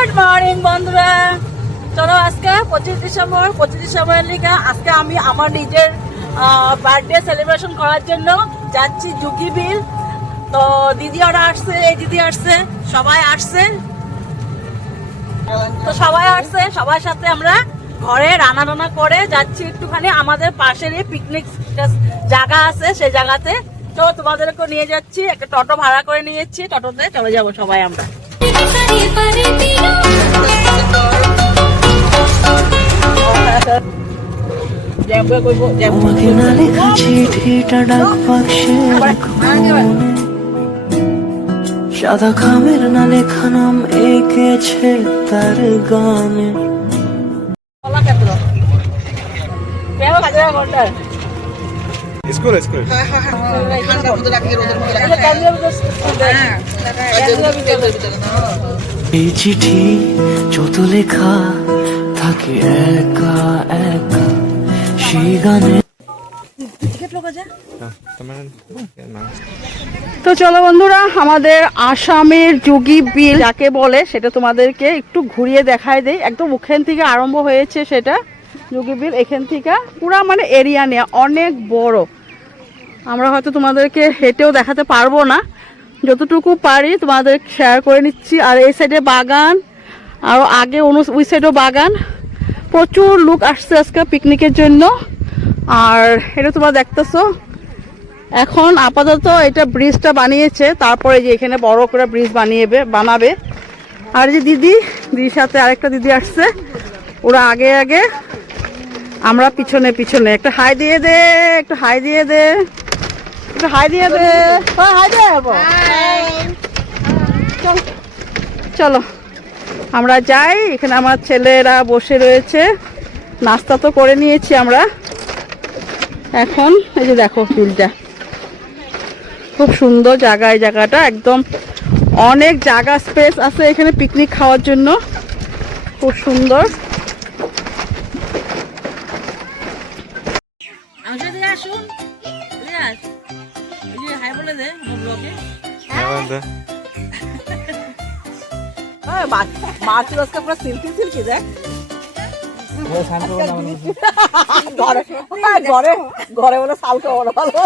Good morning বন্ধুরা। চলো আজকে পঁচিশ ডিসেম্বর, পঁচিশ ডিসেম্বরের লিগে আজকে আমি আমার নিজের বার্থডে সেলিব্রেশন করার জন্য যাচ্ছি জুগি বিল তো দিদি ওরা আসছে, এই দিদি আসছে, সবাই আসছে। তো সবাই আসছে, সবার সাথে আমরা ঘরে রান্না টানা করে যাচ্ছি একটুখানি। আমাদের পাশেরই পিকনিক জায়গা আছে, সেই জায়গাতে। তো তোমাদেরকে নিয়ে যাচ্ছি, একটা টোটো ভাড়া করে নিয়ে যাচ্ছি। টোটোতে চলে যাব সবাই আমরা। তোমাকে না লেখা চিঠিটা ডাক বাক্সে। সাদা খামের না লেখা নাম এঁকেছে তার গানে স্কুল স্কুল। এই চিঠি যত লেখা থাকে একা একা। সেই গানে তো চলো বন্ধুরা আমাদের আসামের যোগী বিল যাকে বলে সেটা তোমাদেরকে একটু ঘুরিয়ে দেখায় দেই। একদম ওখান থেকে আরম্ভ হয়েছে সেটা যোগী বিল। এখান থেকে পুরা মানে এরিয়া নিয়ে অনেক বড়। আমরা হয়তো তোমাদেরকে হেঁটেও দেখাতে পারব না। যতটুকু পারি তোমাদের শেয়ার করে নিচ্ছি। আর এই সাইডে বাগান আরও আগে অনু ওই সাইডেও বাগান। প্রচুর লোক আসছে আজকে পিকনিকের জন্য। আর এটা তোমরা দেখতেছো। এখন আপাতত এটা ব্রিজটা বানিয়েছে। তারপরে যে এখানে বড় করে ব্রিজ বানিয়ে বানাবে। আর যে দিদি, দিদির সাথে আরেকটা দিদি আসছে। ওরা আগে আগে। আমরা পিছনে পিছনে। একটা হাই দিয়ে দে, একটু হাই দিয়ে দে। একটু হাই দিয়ে দে ওই হাই দে বাবা। চল চলো। আমরা যাই এখানে আমার ছেলেরা বসে রয়েছে। নাস্তা তো করে নিয়েছি আমরা। এখন এই যে দেখো বিলটা খুব সুন্দর জায়গা এই জায়গাটা একদম অনেক জায়গা স্পেস আছে এখানে পিকনিক খাওয়ার জন্য। খুব সুন্দর। আসুন হাই বলে দে ব্লগে মাছ আজকে পুরো সিল্কি সিল্কি দেখ। ঘরে ঘরে ঘরে বলে শাল করব ভালো।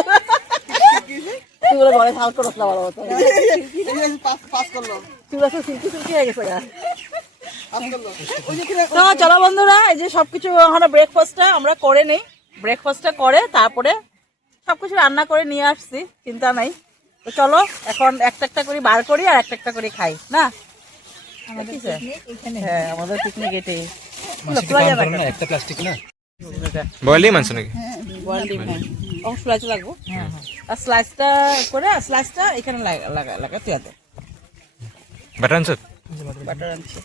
তুই বলে ঘরে শাল করস না ভালো। মতো তুই বলে সিল্কি সিল্কি হয়ে গেছে গা। তো চলো বন্ধুরা এই যে সবকিছু আমরা ব্রেকফাস্টটা আমরা করে নেই। ব্রেকফাস্টটা করে তারপরে সবকিছু রান্না করে নিয়ে আসছি চিন্তা নাই। তো চলো এখন একটা একটা করে বার করি আর একটা একটা করে খাই না? হ্যাঁ আমাদের পিকনিক এটাই। একটা প্লাস্টিক না? বয়লেই মাংস নাকি? বয়েল ডিম হ্যাঁ স্লাইস লাগবো। আর স্লাইসটা করে স্লাইসটা এখানে লাগা লাগা লাগা তুই হাতে বাটার আনছ বাটার আনছি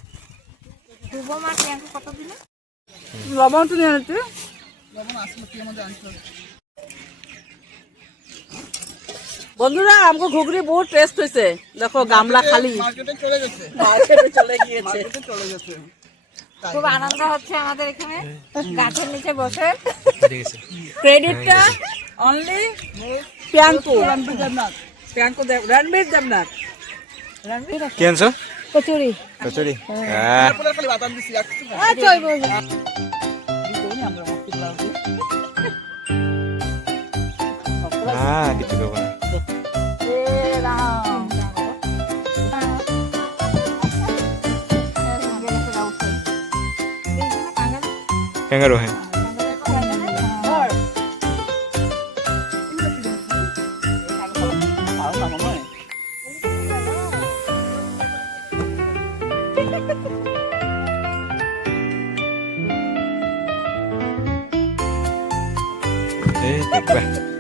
লবণ তো নিয়ে বন্ধুরা আমাকে ঘুগরি বহুত টেস্ট হয়েছে দেখো গামলা খালি। চলে গিয়েছে। খুব আনন্দ হচ্ছে আমাদের এখানে। গাছের নিচে বসে। ক্রেডিটটা অনলি প্রিয়াঙ্কু প্রিয়াঙ্কু দেব রণবীর দেবনাথ কচুরি। কচুরি। না কিছু করব না। ক্যাঙ্গারু হ্যাঁ এই দেখবা दीदी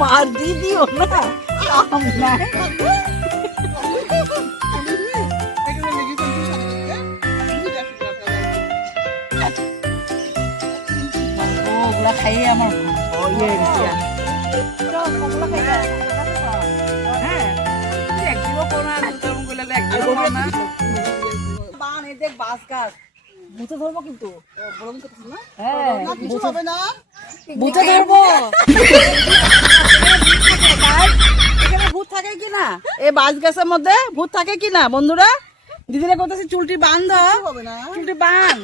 মার দিয়ে দিও না। ওগুলা খাইয়ে আমার ইয়ে গেছে। বান এ দেখ বাস গাছ। মুছে ধরবো কিন্তু? গরম করতেছ না হ্যাঁ কিছু হবে না। ভূতে ধরবো ভূত থাকে কি না এই বাস গাছের মধ্যে ভূত থাকে কি না বন্ধুরা দিদিরা চুলটি চুলটি বান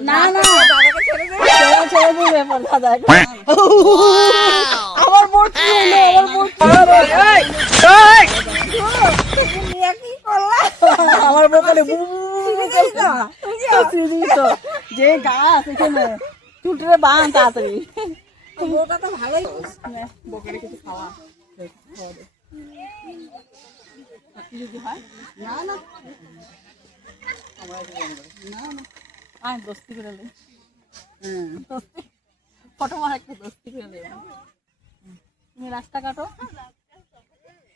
না না ছেড়ে দিবে আমার কি হলো আমার কি আমার। যে গাছ এখানে চুলটা বাঁধ তাড়াতাড়ি। যদি হয় না না। না না আয় দোস্তি করে লে ফটো মার একটা দোস্তি করে লে তুমি রাস্তা কাটো।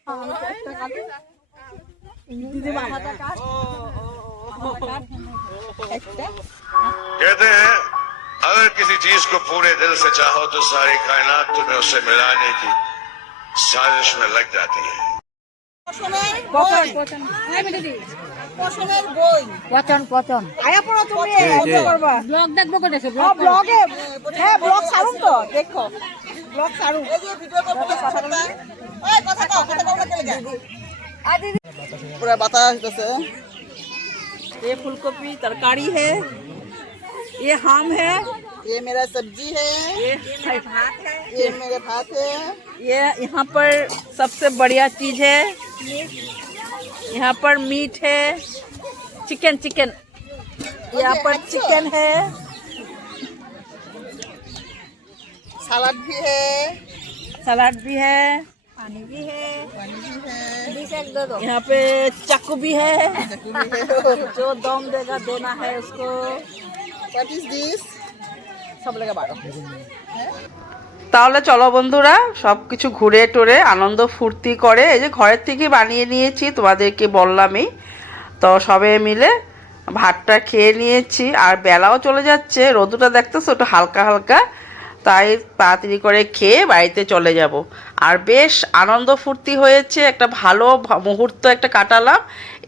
হ্যাঁ, রাস্তা কাটো। একটা अगर किसी चीज को पूरे दिल से चाहो तो सारी कायनात तुम्हें उससे मिलाने की साजिश में लग जाती है পছন্দের বই পচন পচন আয়া পড়ো তুমি কে? করবা ব্লগ দেখবো কোথায় হ্যাঁ ব্লগে হ্যাঁ ব্লগ ছাড়ুন তো দেখো ব্লগ ছাড়ুন এই যে ভিডিও করতে কথা বলতে এই কথা কও কথা কও না কেলে पूरा बतास जैसे ये फूलगोभी तरकारी है ये हम है। ये मेरा सब्ज़ी है। ये, भात है। ये, मेरे भात है। ये यहाँ पर सबसे बढ़िया चीज़ है। यहाँ पर मीट है। Chicken chicken. यहाँ पर अच्छा। चिकन है। सलाद भी है। सलाद भी है। पानी भी है। पानी भी है। यहाँ पे हाँ, चाकू भी है। जो दम देगा देना है उसको। তাহলে চলো বন্ধুরা সব কিছু ঘুরে টোরে আনন্দ ফুর্তি করে, এই যে ঘরের থেকে বানিয়ে নিয়েছি, তোমাদেরকে বললামই। তো সবে মিলে ভাতটা খেয়ে নিয়েছি, আর বেলাও চলে যাচ্ছে, রোদুটা দেখতেছো একটু হালকা হালকা। তাই তাড়াতাড়ি করে খেয়ে বাড়িতে চলে যাব। আর বেশ আনন্দ ফুর্তি হয়েছে, একটা ভালো মুহূর্ত একটা কাটালাম।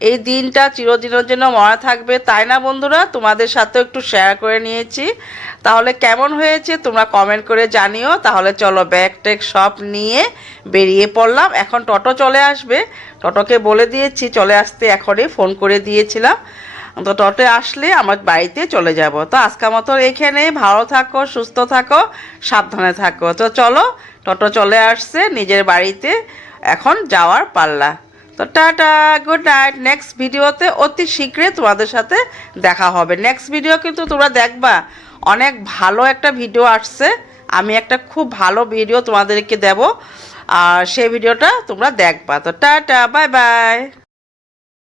এই দিনটা চিরদিনের জন্য মনে থাকবে, তাই না বন্ধুরা? তোমাদের সাথেও একটু শেয়ার করে নিয়েছি। তাহলে কেমন হয়েছে তোমরা কমেন্ট করে জানিও। তাহলে চলো ব্যাগ ট্যাগ সব নিয়ে বেরিয়ে পড়লাম। এখন টোটো চলে আসবে। টোটোকে বলে দিয়েছি, চলে আসতে এখনই ফোন করে দিয়েছিলাম। তো টোটো আসলে আমার বাড়িতে চলে যাব। তো আজকের মতো এখানে ভালো থাকো, সুস্থ থাকো, সাবধানে থাকো। তো চলো, টোটো চলে আসছে নিজের বাড়িতে এখন যাওয়ার পাল্লা। তো টাটা গুড নাইট নেক্সট ভিডিওতে অতি শীঘ্রই তোমাদের সাথে দেখা হবে। নেক্সট ভিডিও কিন্তু তোমরা দেখবা, অনেক ভালো একটা ভিডিও আসছে। আমি একটা খুব ভালো ভিডিও তোমাদেরকে দেব। আর সেই ভিডিওটা তোমরা দেখবা। তো টাটা বাই বাই